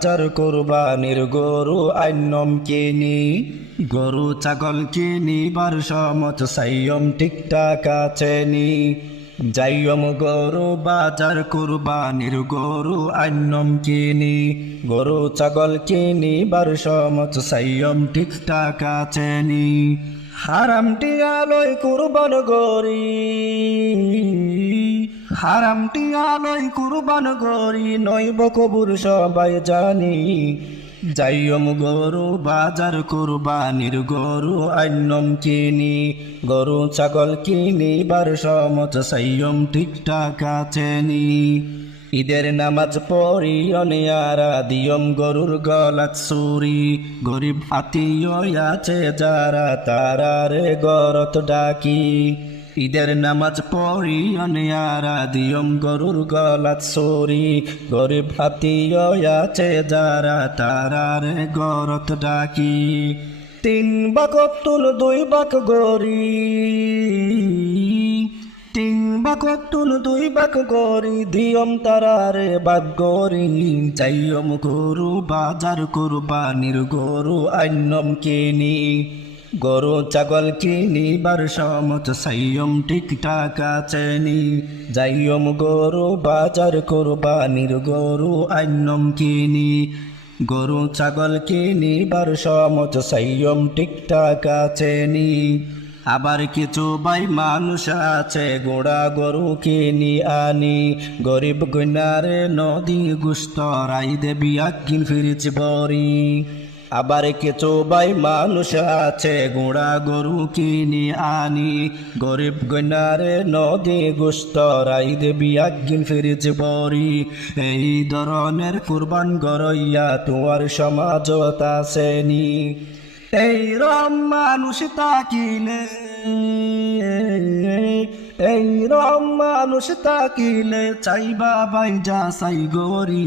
বাজার কুরবানির গরু আইনম কিনি গরু ছাগল কিনিবার সমত সাইয়ম ঠিকঠাক আছে নি যাইয়ম গরু বাজার কুরবানির গরু আইনম কিনি গরু ছাগল কিনিবার সমত সাইয়ম ঠিকঠাক আছে নি হারামটি আলোয় কুরবান গরি হারামটি আলোয় কুরবান গরি নইব কবুর সবাই জানি যাইয়ম গরু বাজার কুরবানির গরু আইনম কিনি গরু ছাগল কিনিবার সমত সাইয়ম ঠিকঠাক আছে নি ঈদের নামাজ পড়ি অনিয়ারা দিয়ম গরুর গলাত সুরি গরিব আত্মীয় আছে যারা তারারে গরত ডাকি ঈদের নামাজ পড়ি অনিয়ারা দিয়ম গরুর গলাত সুরি গরিব আত্মীয় আছে যারা তারারে গরত ডাকি 3 বাক তুল 2 বাক গরি 3 বাক তুল 2 বাক গরি দিয়ম তারারে বাক গরি যাইয়ম গরু বাজার কুরবানির গরু আইনম কিনি গরু ছাগল কিনিবার সমত সাইয়ম ঠিকঠাক আছে নি যাইয়ম গরু বাজার কুরবানির গরু আইনম কিনি গরু ছাগল কিনিবার সমত সাইয়ম ঠিকঠাক আছে নি আবার কিছু ভাই মানুষ আছে গোড়া গরু কিনি আনি গরিব গুনারে নদী গুস্ত রাই দেবি আকিন ফিরিচ বরি আবার কিছু ভাই মানুষ আছে গোড়া গরু কিনি আনি গরিব গুনারে নদী গুস্ত রাই দেবি আকিন ফিরিচ বরি এই ধরনের কুরবান গরইয়া তোমার সমাজত আসেনি এই রম মানুষ তাকিলে এই রম মানুষ তাকিলে চাইবা বাই যা সাই গরি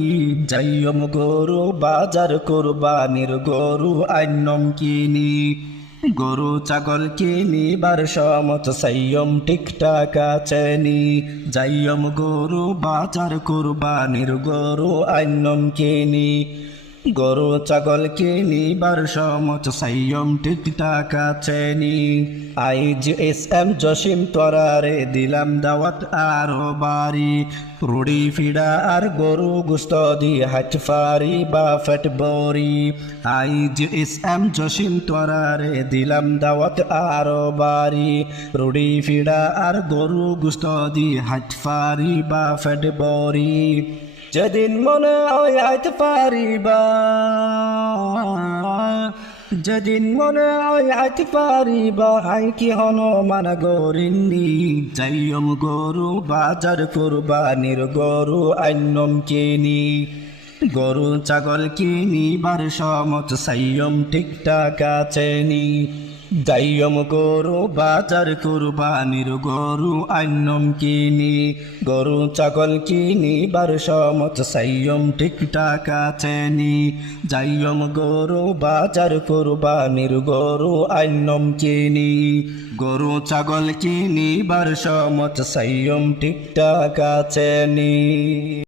যাইয়ম গরু বাজার কুরবানির গরু আইনম কিনি গরু ছাগল কিনিবার সমত সাইয়ম ঠিকঠাক আছে নি যাইয়ম গরু বাজার কুরবানির গরু আইনম কিনি গরু ছাগল কিনিবার সমত সাইয়ম ঠিকঠাক আছে নি আইজ এম জসিম তোরারে দিলাম দাওয়াত আরো বাড়ি রুড়ি ফিডা আর গরু গুস্ত দি হাট ফারি বা ফেট বরি আইজ এম জসিম তোরারে দিলাম দাওয়াত আরো বাড়ি রুড়ি ফিডা আর গরু গুস্ত দি হাট ফারি বা ফেট বরি যেদিন মনে হয় আইতে পারিবা যেদিন মনে হয় আইতে পারিবা আই কি হন মানা গরিন্দি যাইয়ম গরু বাজার কুরবানির গরু আইনম কিনি গরু ছাগল কিনিবার সমত সাইয়ম ঠিকঠাক আছে নি যাইয়ম গরু বাজার কুরবানির গরু আইনম কিনি গরু ছাগল কিনিবার সমত সাইয়ম ঠিকঠাক আছে নি যাইয়ম গরু বাজার কুরবানির গরু আইনম কিনি গরু ছাগল কিনিবার সমত সাইয়ম ঠিকঠাক আছে নি।